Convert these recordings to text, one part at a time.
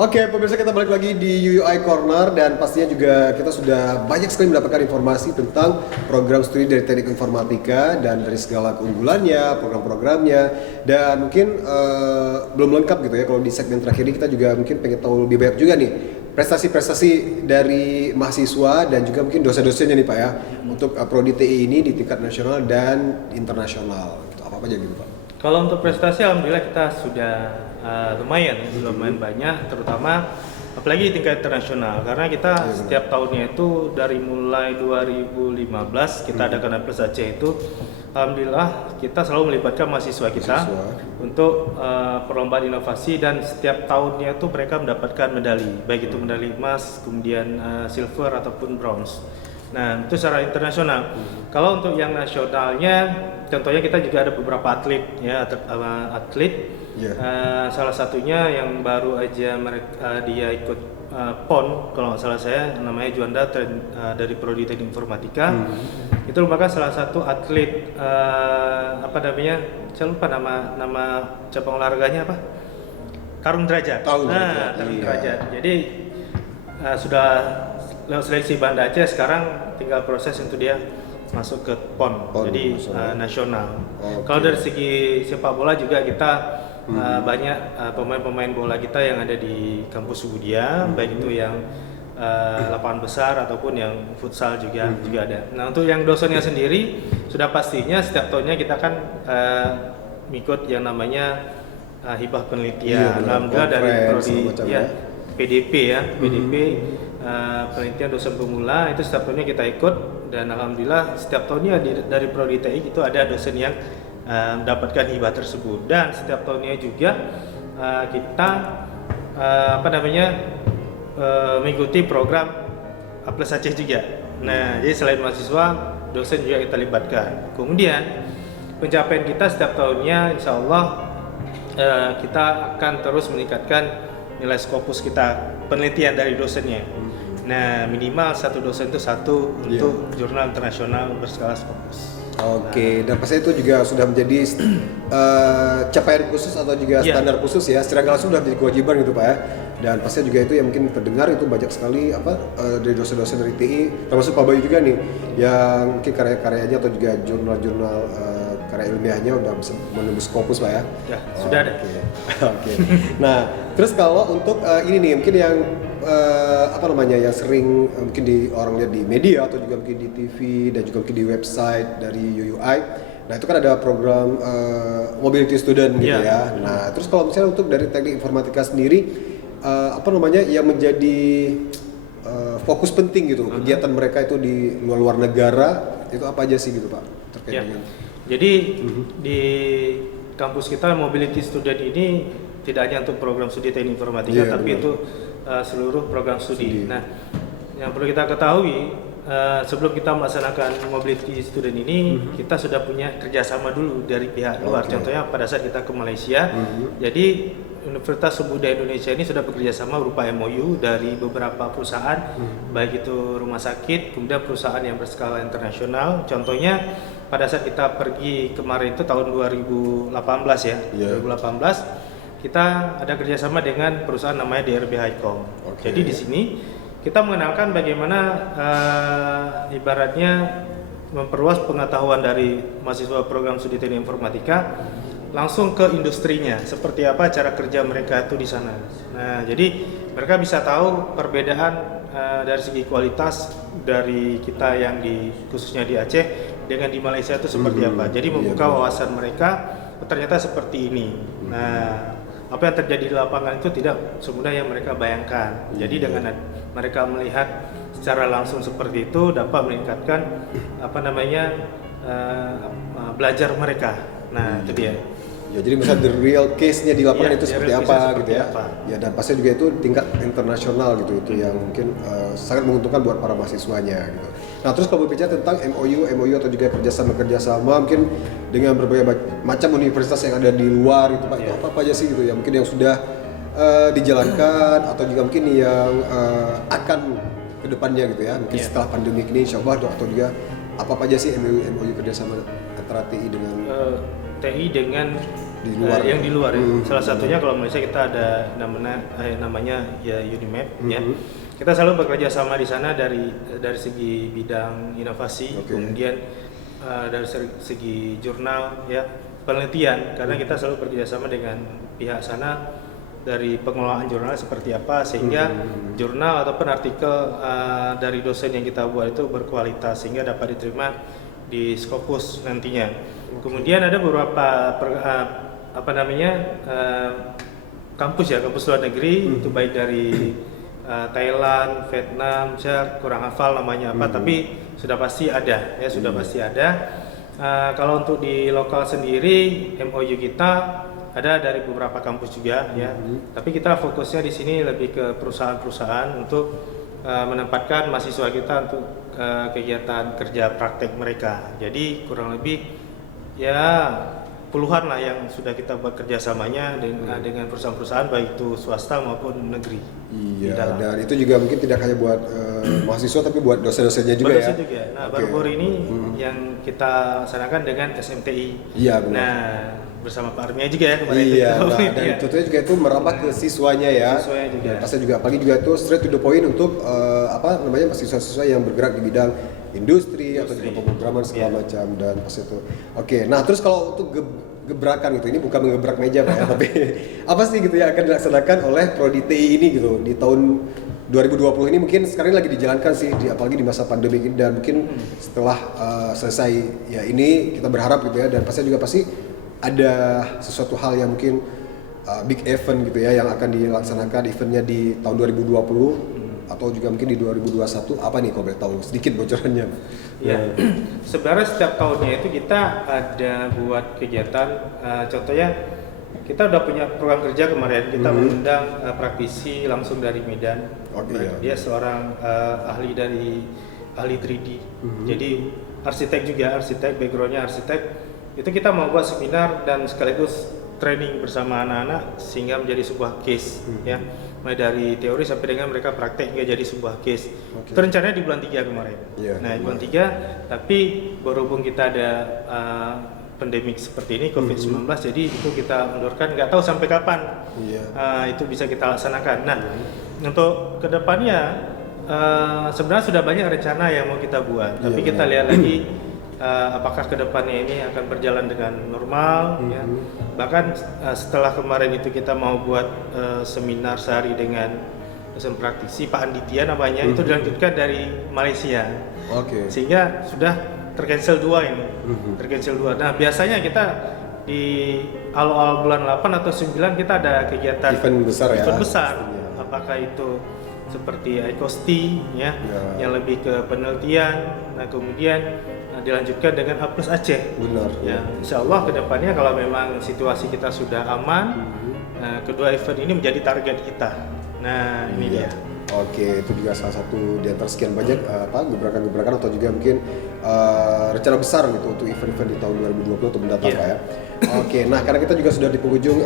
Oke, pemirsa kita balik lagi di UUI Corner dan pastinya juga kita sudah banyak sekali mendapatkan informasi tentang program studi dari Teknik Informatika dan dari segala keunggulannya, program-programnya dan mungkin belum lengkap gitu ya kalau di segmen terakhir ini kita juga mungkin pengen tahu lebih banyak juga nih prestasi-prestasi dari mahasiswa dan juga mungkin dosen-dosennya nih Pak ya untuk Prodi TI ini di tingkat nasional dan internasional. Apa aja gitu Pak? Kalau untuk prestasi alhamdulillah kita sudah lumayan banyak, terutama apalagi di tingkat internasional karena kita setiap tahunnya itu dari mulai 2015 kita adakan Apres Aceh itu alhamdulillah kita selalu melibatkan mahasiswa kita untuk perlombaan inovasi dan setiap tahunnya itu mereka mendapatkan medali, baik itu medali emas, kemudian silver ataupun bronze. Nah, itu secara internasional. Kalau untuk yang nasionalnya, contohnya kita juga ada beberapa atlet, ya atlet. Salah satunya yang baru aja mereka dia ikut PON, kalau nggak salah saya, namanya Juanda dari Prodi Teknik Informatika. Itu merupakan salah satu atlet saya lupa nama cabang olahraganya apa? Tarung derajat. Tarung derajat. Jadi sudah lewat seleksi Banda Aceh, sekarang tinggal proses untuk dia masuk ke PON, jadi nasional. Kalau dari segi sepak bola juga kita banyak pemain-pemain bola kita yang ada di kampus Budia, baik itu yang lapangan besar ataupun yang futsal juga ada. Nah, untuk yang dosennya sendiri sudah pastinya setiap tahunnya kita kan ikut yang namanya hibah penelitian. Alhamdulillah dari prodi PDP ya, penelitian dosen pemula itu setiap tahunnya kita ikut dan alhamdulillah setiap tahunnya dari Prodi TI itu ada dosen yang mendapatkan hibah tersebut dan setiap tahunnya juga kita mengikuti program Apres Aceh juga. Nah, jadi selain mahasiswa, dosen juga kita libatkan. Kemudian pencapaian kita setiap tahunnya insya Allah kita akan terus meningkatkan nilai Scopus kita, penelitian dari dosennya. Nah, minimal satu dosen itu satu untuk jurnal internasional berskala Scopus. Oke, dan pasti itu juga sudah menjadi capaian khusus atau juga standar khusus ya, secara nggak langsung sudah menjadi kewajiban gitu Pak ya. Dan pasti juga itu yang mungkin terdengar itu banyak sekali dari dosen-dosen dari TI, termasuk Pak Bayu juga nih, yang mungkin karya-karyanya atau juga jurnal-jurnal karya ilmiahnya udah bisa menembus Scopus Pak ya. Ya, sudah ada. Oke. Nah, terus kalau untuk ini nih mungkin yang yang sering mungkin orang lihat di media atau juga mungkin di TV dan juga mungkin di website dari UUI. Nah, itu kan ada program mobility student gitu ya. Nah, terus kalau misalnya untuk dari Teknik Informatika sendiri yang menjadi fokus penting gitu kegiatan mereka itu di luar negara itu apa aja sih gitu Pak terkait dengan. Jadi di kampus kita mobility student ini tidak hanya untuk program studi Teknik Informatika tapi itu seluruh program studi. Nah, yang perlu kita ketahui sebelum kita melaksanakan mobility student ini kita sudah punya kerjasama dulu dari pihak luar. Contohnya pada saat kita ke Malaysia, jadi Universitas Budaya Indonesia ini sudah bekerja sama berupa MOU dari beberapa perusahaan, baik itu rumah sakit, kemudian perusahaan yang berskala internasional. Contohnya pada saat kita pergi kemarin itu tahun 2018 ya, 2018 kita ada kerjasama dengan perusahaan namanya DRB Highcom. Jadi di sini kita mengenalkan bagaimana ibaratnya memperluas pengetahuan dari mahasiswa program studi Teknik Informatika langsung ke industrinya, seperti apa cara kerja mereka itu di sana. Nah, jadi mereka bisa tahu perbedaan dari segi kualitas dari kita yang khususnya di Aceh dengan di Malaysia itu seperti apa. Jadi membuka wawasan mereka, ternyata seperti ini. Nah, apa yang terjadi di lapangan itu tidak semudah yang mereka bayangkan. Jadi dengan mereka melihat secara langsung seperti itu dapat meningkatkan belajar mereka. Nah, itu dia. Ya, jadi misalnya the real case-nya di lapangan itu seperti apa gitu ya. Ya, dan pasti juga itu tingkat internasional gitu, itu yang mungkin sangat menguntungkan buat para mahasiswanya gitu. Nah, terus kalau berbicara tentang MOU atau juga kerjasama mungkin dengan berbagai macam universitas yang ada di luar itu Pak, itu apa aja sih gitu ya, mungkin yang sudah dijalankan atau juga mungkin yang akan ke depannya gitu ya, mungkin setelah pandemi ini insya Allah atau juga apa aja sih MOU kerjasama antara TI dengan di luar. Yang di luar ya. Salah satunya kalau Malaysia kita ada namanya ya Unimap ya. Kita selalu bekerja sama di sana dari segi bidang inovasi, kemudian dari segi jurnal ya, penelitian, karena kita selalu bekerja sama dengan pihak sana dari pengelolaan jurnal seperti apa, sehingga jurnal ataupun artikel dari dosen yang kita buat itu berkualitas sehingga dapat diterima di Scopus nantinya. Kemudian ada beberapa kampus luar negeri, itu baik dari Thailand, Vietnam, saya kurang hafal namanya apa, tapi sudah pasti ada ya, sudah pasti ada. Kalau untuk di lokal sendiri, MOU kita ada dari beberapa kampus juga ya, tapi kita fokusnya di sini lebih ke perusahaan-perusahaan untuk menempatkan mahasiswa kita untuk kegiatan kerja praktek mereka. Jadi kurang lebih ya puluhan lah yang sudah kita bekerja samanya dengan perusahaan-perusahaan baik itu swasta maupun negeri. Iya, dan itu juga mungkin tidak hanya buat mahasiswa tapi buat dosen-dosennya juga ya. Juga. Nah, baru-baru ini yang kita laksanakan dengan SMTI. Iya, benar. Nah, bersama Pak Armia juga ya kemarin. Iya, dan tentunya juga itu merambah ke siswanya ya. Siswanya juga. Dan pasti juga apalagi juga itu straight to the point untuk mahasiswa-siswa yang bergerak di bidang industri atau juga pemrograman segala macam, dan pas itu. Oke, nah terus kalau untuk gebrakan gitu, ini bukan mengebrak meja Pak ya, tapi apa sih gitu ya akan dilaksanakan oleh Prodi TI ini gitu di tahun 2020 ini, mungkin sekarang lagi dijalankan sih, apalagi di masa pandemi ini, dan mungkin setelah selesai ya ini kita berharap gitu ya, dan pasti ada sesuatu hal yang mungkin big event gitu ya yang akan dilaksanakan eventnya di tahun 2020 atau juga mungkin di 2021. Apa nih kalau boleh tahu sedikit bocorannya? Ya, sebenarnya setiap tahunnya itu kita ada buat kegiatan, contohnya kita udah punya program kerja kemarin, kita mengundang praktisi langsung dari Medan. Dia seorang ahli 3D, jadi arsitek backgroundnya arsitek. Itu kita mau buat seminar dan sekaligus training bersama anak-anak sehingga menjadi sebuah case ya, mulai dari teori sampai dengan mereka praktek hingga jadi sebuah case. Itu rencananya di bulan 3 kemarin. Nah, bulan 3, tapi berhubung kita ada pandemik seperti ini COVID-19, jadi itu kita mundurkan, nggak tahu sampai kapan itu bisa kita laksanakan. Nah, untuk kedepannya sebenarnya sudah banyak rencana yang mau kita buat, tapi kita lihat lagi apakah kedepannya ini akan berjalan dengan normal ya. Bahkan setelah kemarin itu kita mau buat seminar sehari dengan dosen praktisi Pak Anditya namanya, itu dilanjutkan dari Malaysia. Sehingga sudah tercancel 2 ini. Tercancel 2. Nah, biasanya kita di awal bulan 8 atau 9 kita ada kegiatan event besar. Apakah itu seperti ICOSTI ya, yang lebih ke penelitian. Nah, kemudian dilanjutkan dengan A+ Aceh. Benar. Ya, insya Allah kedepannya kalau memang situasi kita sudah aman, kedua event ini menjadi target kita. Nah, ini dia. Oke, itu juga salah satu di antara sekian banyak gebrakan-gebrakan atau juga mungkin rencana besar gitu untuk event-event di tahun 2020 atau mendatang Pak ya. Oke, nah karena kita juga sudah di penghujung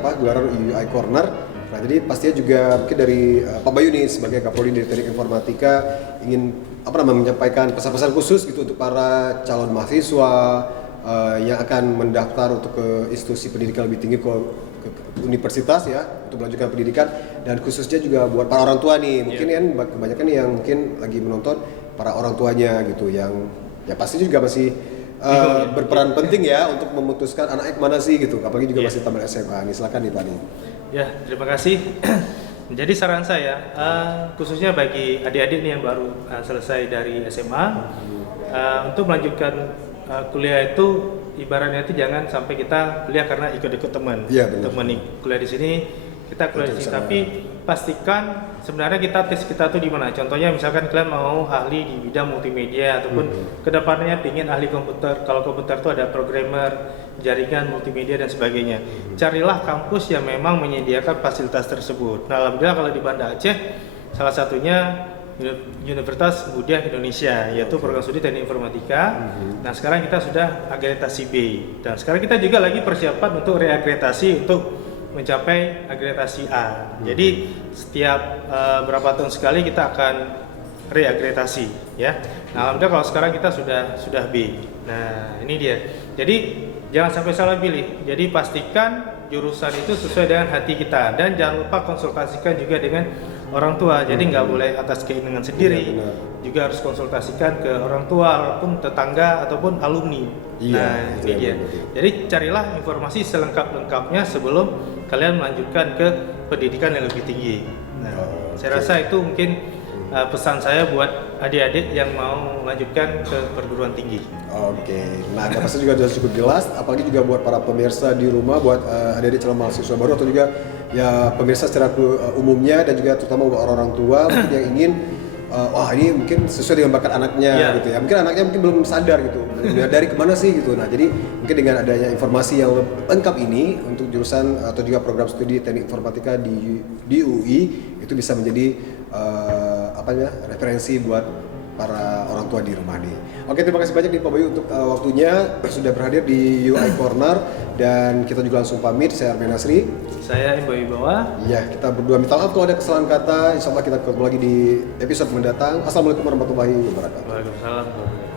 gelaran UI Corner. Nah, jadi pastinya juga mungkin dari Pak Bayu nih sebagai Kapolri dari Teknik Informatika ingin menyampaikan pesan-pesan khusus gitu untuk para calon mahasiswa yang akan mendaftar untuk ke institusi pendidikan lebih tinggi ke universitas ya, untuk melanjutkan pendidikan, dan khususnya juga buat para orang tua nih, mungkin kan kebanyakan yang mungkin lagi menonton para orang tuanya gitu, yang ya pasti juga masih berperan penting ya untuk memutuskan anaknya kemana sih gitu, apalagi juga masih tamat SMA nih. Silakan nih Pak nih. Ya, terima kasih. Jadi saran saya, khususnya bagi adik-adik nih yang baru selesai dari SMA, untuk melanjutkan kuliah itu ibaratnya itu jangan sampai kita kuliah karena ikut-ikut teman. Teman kuliah di sini, kita kuliah di sini, tapi pastikan sebenarnya tes kita tuh di mana. Contohnya misalkan kalian mau ahli di bidang multimedia ataupun kedepannya ingin ahli komputer. Kalau komputer itu ada programmer, jaringan, multimedia dan sebagainya. Carilah kampus yang memang menyediakan fasilitas tersebut. Nah, alhamdulillah kalau di Banda Aceh salah satunya Universitas Muhammadiyah Indonesia, yaitu program studi Teknik Informatika. Nah, sekarang kita sudah akreditasi B, dan sekarang kita juga lagi persiapan untuk reakreditasi untuk mencapai akreditasi A. Jadi setiap berapa tahun sekali kita akan reakreditasi ya. Nah, alhamdulillah kalau sekarang kita sudah B. Nah, ini dia. Jadi jangan sampai salah pilih. Jadi pastikan jurusan itu sesuai dengan hati kita dan jangan lupa konsultasikan juga dengan orang tua. Jadi nggak boleh atas keinginan sendiri. Iya, benar. Juga harus konsultasikan ke orang tua ataupun tetangga ataupun alumni. Iya, Nah, itu ini yang dia. penting. Jadi carilah informasi selengkap-lengkapnya sebelum kalian melanjutkan ke pendidikan yang lebih tinggi. Nah, saya rasa itu mungkin pesan saya buat adik-adik yang mau melanjutkan ke perguruan tinggi. Oke, nah ada pesan juga sudah cukup jelas, apalagi juga buat para pemirsa di rumah, buat adik-adik calon mahasiswa baru atau juga ya pemirsa secara umumnya dan juga terutama buat orang-orang tua mungkin yang ingin wah ini mungkin sesuai dengan bakat anaknya gitu ya, mungkin anaknya mungkin belum sadar gitu, dari kemana sih gitu. Nah jadi mungkin dengan adanya informasi yang lengkap ini untuk jurusan atau juga program studi teknik informatika di UI itu bisa menjadi referensi buat para orang tua di rumah nih. Oke, terima kasih banyak nih Pak Bayu untuk waktunya sudah berhadir di UI Corner dan kita juga langsung pamit. Saya Armen Nasri. Saya Imbo Ibawa. Ya, kita berdua minta maaf kalau ada kesalahan kata. Insya Allah kita ketemu lagi di episode mendatang. Assalamualaikum warahmatullahi wabarakatuh. Waalaikumsalam.